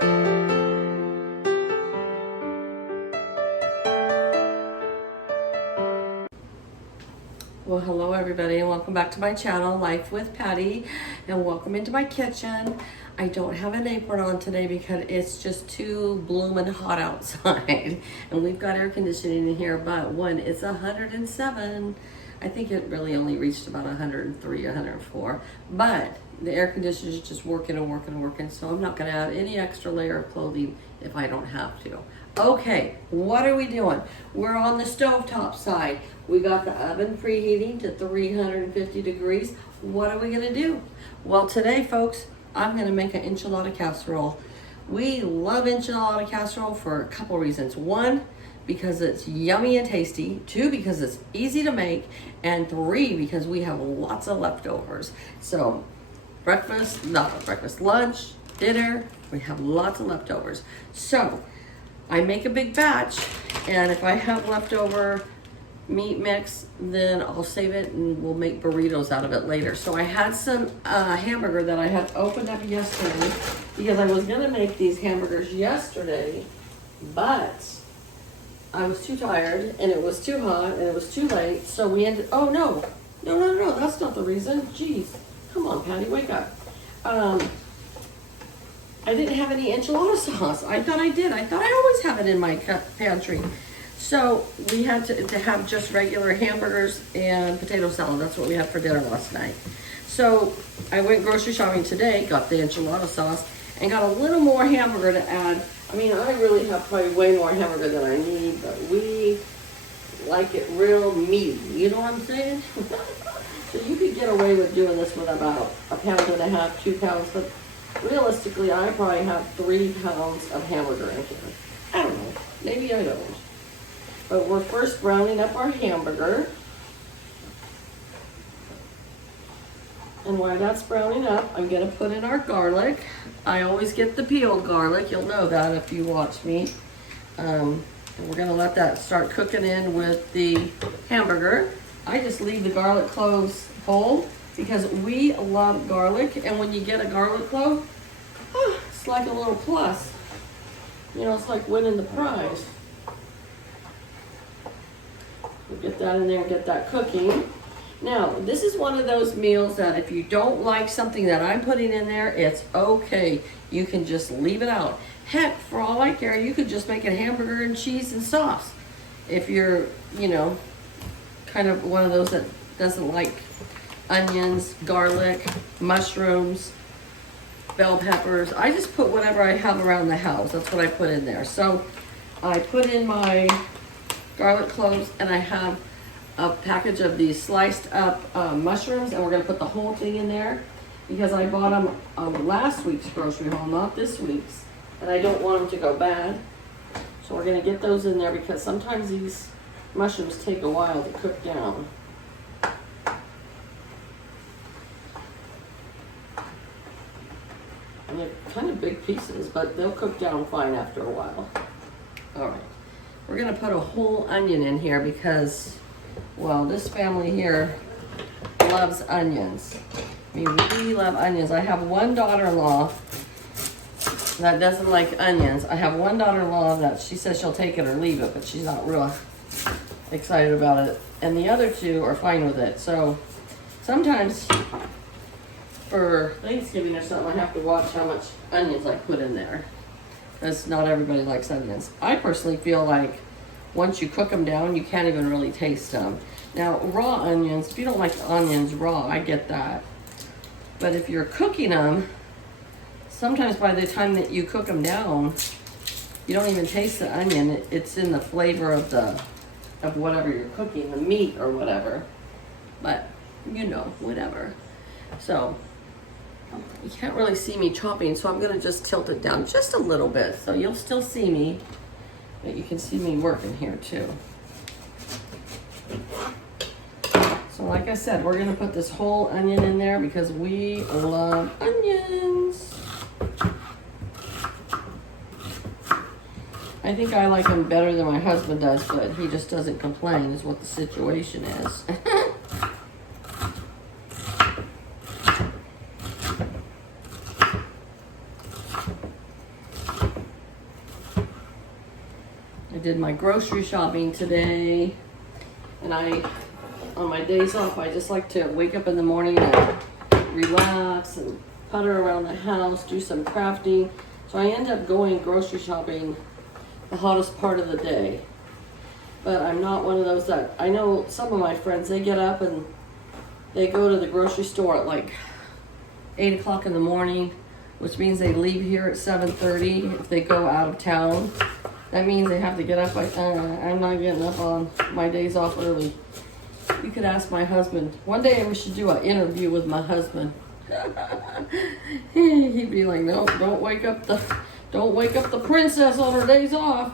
Well, hello everybody, and welcome back to my channel, Life with Patty, and welcome into my kitchen. I don't have an apron on today because it's just too bloomin' hot outside, and we've got air conditioning in here, but when it's 107, I think it really only reached about 103, 104, but the air conditioner is just working and working and working, so I'm not gonna add any extra layer of clothing if I don't have to. Okay, what are we doing? We're on the stovetop side. We got the oven preheating to 350 degrees. What are we gonna do? Well, today, folks, I'm gonna make an enchilada casserole. We love enchilada casserole for a couple reasons. One, because it's yummy and tasty. Two, because it's easy to make. And three, because we have lots of leftovers. So, lunch, dinner, we have lots of leftovers. So, I make a big batch, and if I have leftover meat mix, then I'll save it and we'll make burritos out of it later. So I had some hamburger that I had opened up yesterday because I was gonna make these hamburgers yesterday, but I was too tired and it was too hot and it was too late. So we ended, oh no, that's not the reason. Jeez, come on Patty, wake up. I didn't have any enchilada sauce. I thought I did. I thought I always have it in my pantry. So we had to have just regular hamburgers and potato salad. That's what we had for dinner last night. So I went grocery shopping today, got the enchilada sauce, and got a little more hamburger to add. I mean, I really have probably way more hamburger than I need, but we like it real meaty. You know what I'm saying? So you could get away with doing this with about 1.5 pounds, 2 pounds, but realistically, I probably have 3 pounds of hamburger in here. I don't know. Maybe I don't. But we're first browning up our hamburger. And while that's browning up, I'm going to put in our garlic. I always get the peeled garlic. You'll know that if you watch me. And we're going to let that start cooking in with the hamburger. I just leave the garlic cloves whole because we love garlic. And when you get a garlic clove, it's like a little plus. You know, it's like winning the prize. We'll get that in there and get that cooking. Now, this is one of those meals that if you don't like something that I'm putting in there, it's okay. You can just leave it out. Heck, for all I care, you could just make a hamburger and cheese and sauce. If you're, you know, kind of one of those that doesn't like onions, garlic, mushrooms, bell peppers. I just put whatever I have around the house. That's what I put in there. So I put in my garlic cloves, and I have a package of these sliced up mushrooms, and we're gonna put the whole thing in there because I bought them last week's grocery haul, not this week's, and I don't want them to go bad. So we're gonna get those in there because sometimes these mushrooms take a while to cook down. And they're kind of big pieces, but they'll cook down fine after a while. All right. We're gonna put a whole onion in here because, well, this family here loves onions. I mean, we love onions. I have one daughter-in-law that doesn't like onions. I have one daughter-in-law that she says she'll take it or leave it, but she's not real excited about it. And the other two are fine with it. So sometimes for Thanksgiving or something, I have to watch how much onions I put in there. Because not everybody likes onions. I personally feel like once you cook them down, you can't even really taste them. Now, raw onions, if you don't like onions raw, I get that. But if you're cooking them, sometimes by the time that you cook them down, you don't even taste the onion. It's in the flavor of whatever you're cooking, the meat or whatever. But, you know, whatever. So, you can't really see me chopping, so I'm gonna just tilt it down just a little bit. So you'll still see me, but you can see me working here too. So like I said, we're gonna put this whole onion in there because we love onions. I think I like them better than my husband does, but he just doesn't complain is what the situation is. I did my grocery shopping today, and on my days off, I just like to wake up in the morning and relax and putter around the house, do some crafting. So I end up going grocery shopping the hottest part of the day. But I'm not one of those that, I know some of my friends, they get up and they go to the grocery store at like 8 o'clock in the morning, which means they leave here at 7:30 if they go out of town. That means they have to get up. I'm not getting up on my days off early. You could ask my husband. One day we should do an interview with my husband. He'd be like, no, don't wake up the princess on her days off.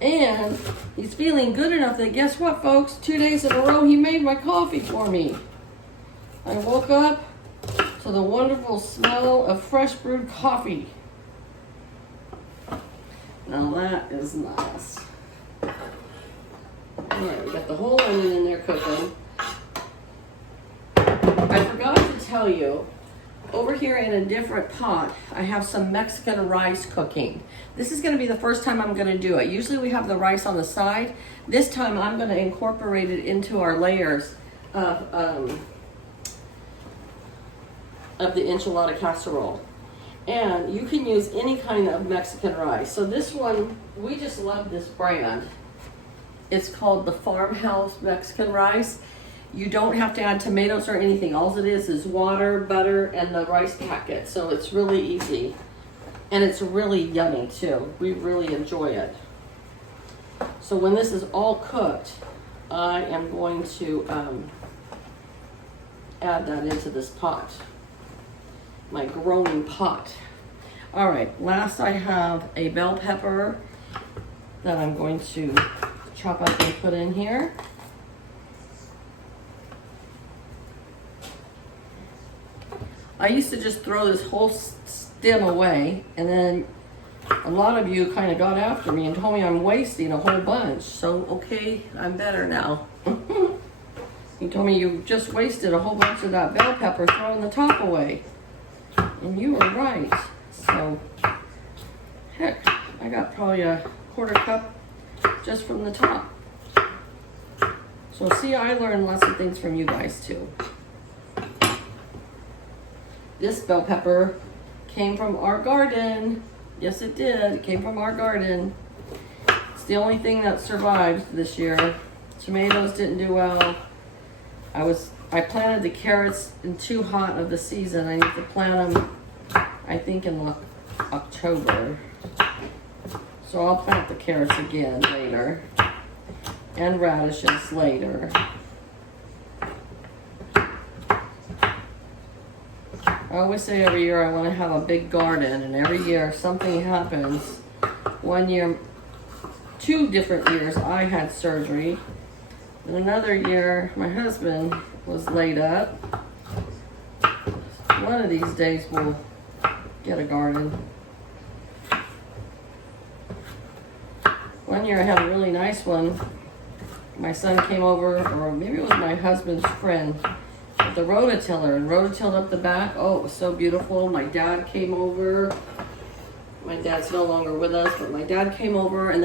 And he's feeling good enough that, guess what, folks? 2 days in a row, he made my coffee for me. I woke up to the wonderful smell of fresh brewed coffee. Now that is nice. Alright, we got the whole onion in there cooking. I forgot to tell you, over here in a different pot, I have some Mexican rice cooking. This is going to be the first time I'm going to do it. Usually we have the rice on the side. This time I'm going to incorporate it into our layers of the enchilada casserole. And you can use any kind of Mexican rice. So this one, we just love this brand. It's called the Farmhouse Mexican rice. You don't have to add tomatoes or anything. All it is water, butter, and the rice packet. So it's really easy. And it's really yummy too. We really enjoy it. So when this is all cooked, I am going to add that into this pot. My growing pot. All right, last I have a bell pepper that I'm going to chop up and put in here. I used to just throw this whole stem away, and then a lot of you kind of got after me and told me I'm wasting a whole bunch. So, okay, I'm better now. You told me you just wasted a whole bunch of that bell pepper throwing the top away. And you were right. So, heck, I got probably a quarter cup just from the top. So, see, I learned lots of things from you guys, too. This bell pepper came from our garden. Yes, it did. It came from our garden. It's the only thing that survived this year. Tomatoes didn't do well. I planted the carrots in too hot of the season. I need to plant them, I think, in October. So I'll plant the carrots again later. And radishes later. I always say every year I want to have a big garden, and every year something happens. One year, 2 different years, I had surgery. And another year, my husband was laid up. One of these days we'll get a garden. One year I had a really nice one. My son came over, or maybe it was my husband's friend, with the rototiller, and rototilled up the back. Oh, it was so beautiful. My dad came over. My dad's no longer with us, but my dad came over, and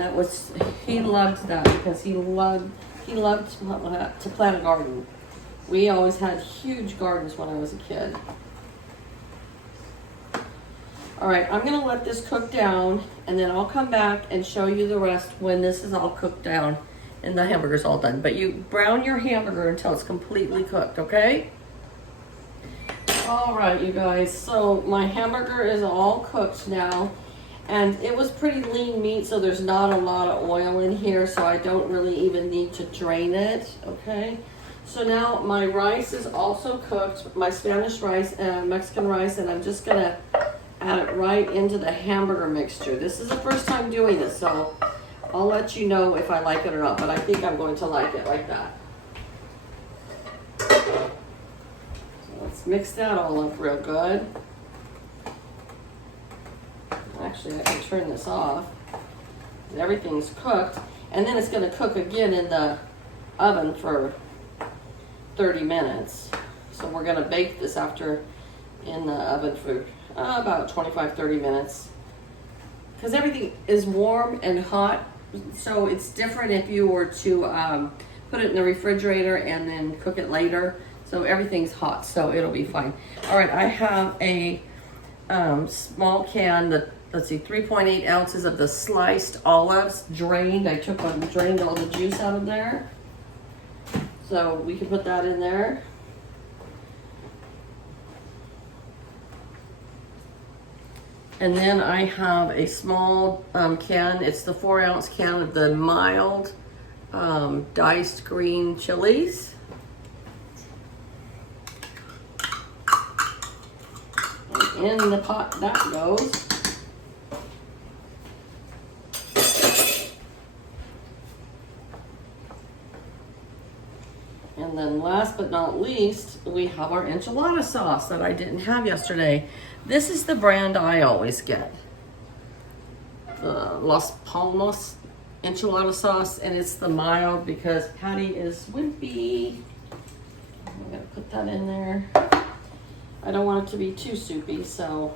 he loved that because he loved to plant a garden. We always had huge gardens when I was a kid. All right, I'm gonna let this cook down, and then I'll come back and show you the rest when this is all cooked down and the hamburger's all done. But you brown your hamburger until it's completely cooked, okay? All right, you guys, so my hamburger is all cooked now, and it was pretty lean meat, so there's not a lot of oil in here, so I don't really even need to drain it, okay? So now my rice is also cooked, my Spanish rice and Mexican rice, and I'm just gonna add it right into the hamburger mixture. This is the first time doing this, so I'll let you know if I like it or not, but I think I'm going to like it like that. So let's mix that all up real good. Actually, I can turn this off. Everything's cooked, and then it's going to cook again in the oven for 30 minutes. So we're going to bake this after in the oven for about 25-30 minutes. because everything is warm and hot, so it's different if you were to put it in the refrigerator and then cook it later. So everything's hot, so it'll be fine. All right, I have a small can, let's see, 3.8 ounces of the sliced olives, drained. I drained all the juice out of there. So we can put that in there. And then I have a small can. It's the 4-ounce can of the mild diced green chilies. And in the pot that goes. And then last but not least, we have our enchilada sauce that I didn't have yesterday. This is the brand I always get. Las Palmas enchilada sauce, and it's the mild because Patty is wimpy. I'm gonna put that in there. I don't want it to be too soupy, so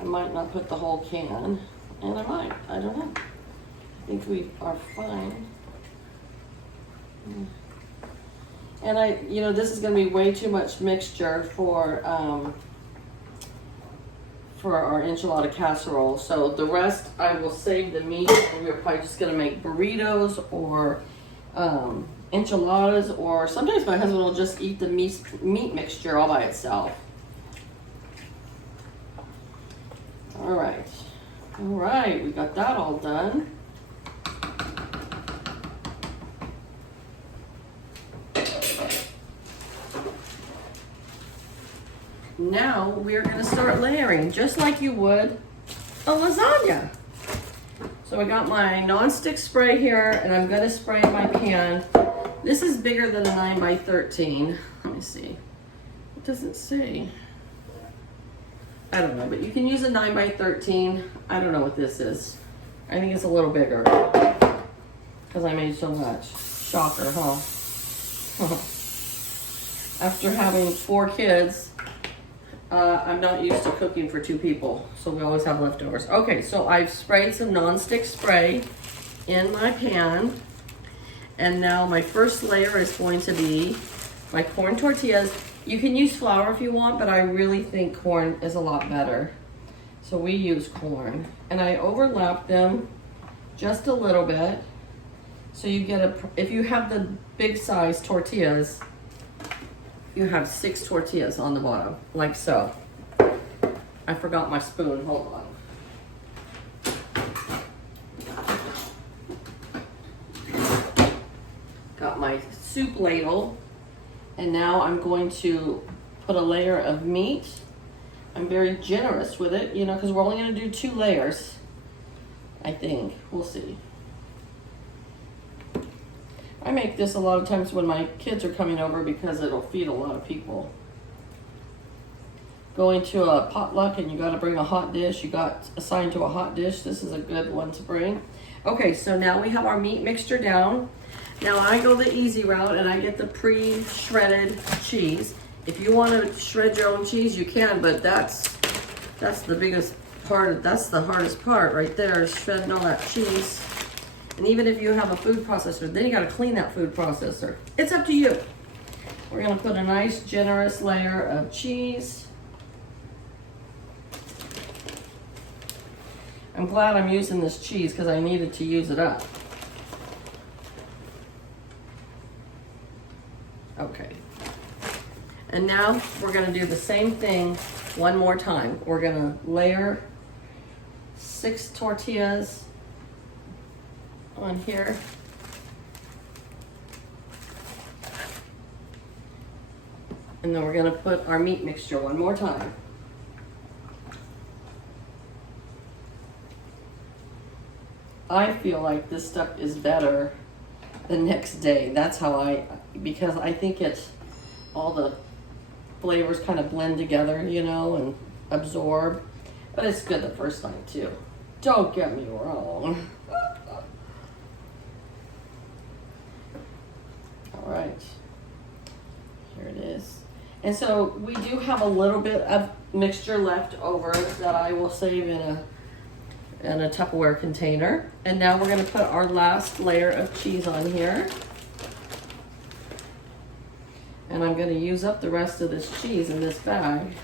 I might not put the whole can. And I might, I don't know. I think we are fine. And this is gonna be way too much mixture for our enchilada casserole. So the rest, I will save the meat, and we're probably just gonna make burritos or enchiladas, or sometimes my husband will just eat the meat mixture all by itself. All right, we got that all done. Now we're gonna start layering just like you would a lasagna. So I got my non-stick spray here, and I'm gonna spray my pan. This is bigger than a 9x13. Let me see. It doesn't say. I don't know, but you can use a 9x13. I don't know what this is. I think it's a little bigger because I made so much. Shocker, huh? After having 4 kids, I'm not used to cooking for 2 people, so we always have leftovers. Okay, so I've sprayed some non-stick spray in my pan, and now my first layer is going to be my corn tortillas. You can use flour if you want, but I really think corn is a lot better. So we use corn, and I overlap them just a little bit. So you get if you have the big size tortillas, you have 6 tortillas on the bottom, like so. I forgot my spoon, hold on. Got my soup ladle, and now I'm going to put a layer of meat. I'm very generous with it, because we're only gonna do 2 layers, I think. We'll see. I make this a lot of times when my kids are coming over because it'll feed a lot of people. Going to a potluck and you got to bring a hot dish, you got assigned to a hot dish, this is a good one to bring. Okay, so now we have our meat mixture down. Now I go the easy route and I get the pre-shredded cheese. If you want to shred your own cheese, you can, but that's the biggest part, that's the hardest part right there, is shredding all that cheese. And even if you have a food processor, then you got to clean that food processor. It's up to you. We're going to put a nice generous layer of cheese. I'm glad I'm using this cheese because I needed to use it up. Okay. And now we're going to do the same thing one more time. We're going to layer 6 tortillas on here. And then we're going to put our meat mixture one more time. I feel like this stuff is better the next day. That's how because I think all the flavors kind of blend together, and absorb. But it's good the first night too. Don't get me wrong. All right, here it is. And so we do have a little bit of mixture left over that I will save in in a Tupperware container. And now we're gonna put our last layer of cheese on here. And I'm gonna use up the rest of this cheese in this bag.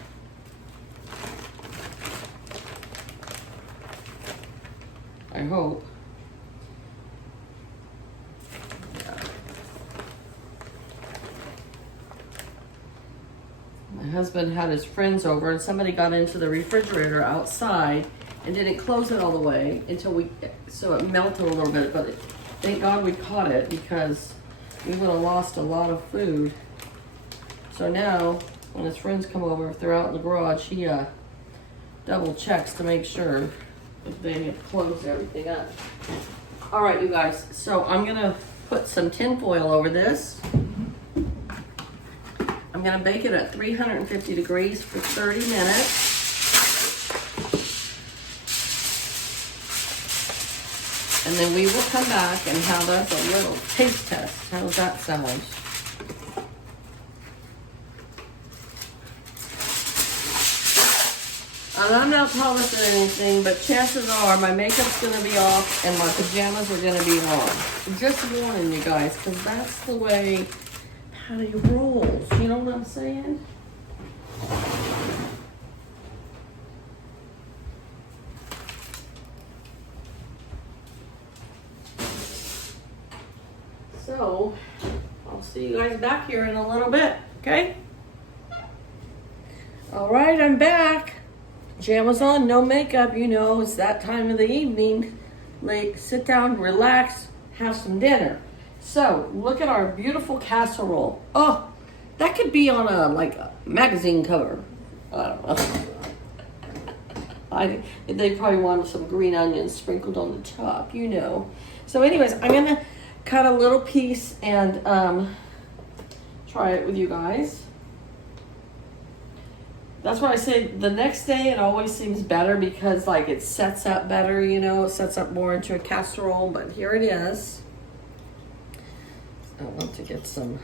I hope. My husband had his friends over and somebody got into the refrigerator outside and didn't close it all the way so it melted a little bit, but thank God we caught it because we would have lost a lot of food. So now, when his friends come over, if they're out in the garage, he double checks to make sure that they have closed everything up. All right, you guys, so I'm gonna put some tin foil over this. I'm gonna bake it at 350 degrees for 30 minutes. And then we will come back and have us a little taste test. How does that sound? And I'm not polished or anything, but chances are my makeup's gonna be off and my pajamas are gonna be on. Just warning you guys, because that's the way Patty rolls. You know what I'm saying? So, I'll see you guys back here in a little bit, okay? All right, I'm back. Pajamas on, no makeup, you know, it's that time of the evening. Like, sit down, relax, have some dinner. So, look at our beautiful casserole. Oh, that could be on a magazine cover. I don't know. They probably wanted some green onions sprinkled on the top, you know. So anyways, I'm gonna cut a little piece and try it with you guys. That's why I say the next day it always seems better because like it sets up better, you know, it sets up more into a casserole, but here it is. I want to get some.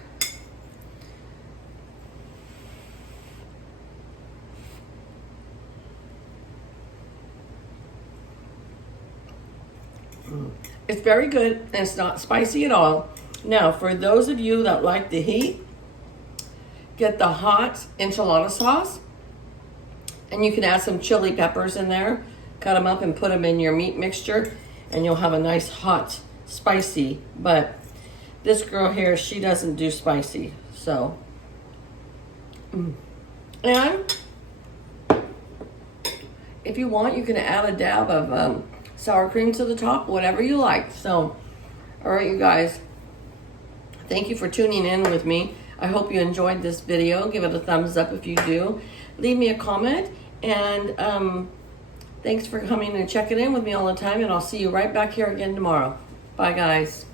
It's very good and it's not spicy at all. Now, for those of you that like the heat, get the hot enchilada sauce. And you can add some chili peppers in there, cut them up and put them in your meat mixture, and you'll have a nice hot, spicy. But this girl here, she doesn't do spicy, so. And if you want, you can add a dab of sour cream to the top, whatever you like. So, all right, you guys, thank you for tuning in with me. I hope you enjoyed this video. Give it a thumbs up if you do. Leave me a comment, and thanks for coming and checking in with me all the time, and I'll see you right back here again tomorrow. Bye, guys.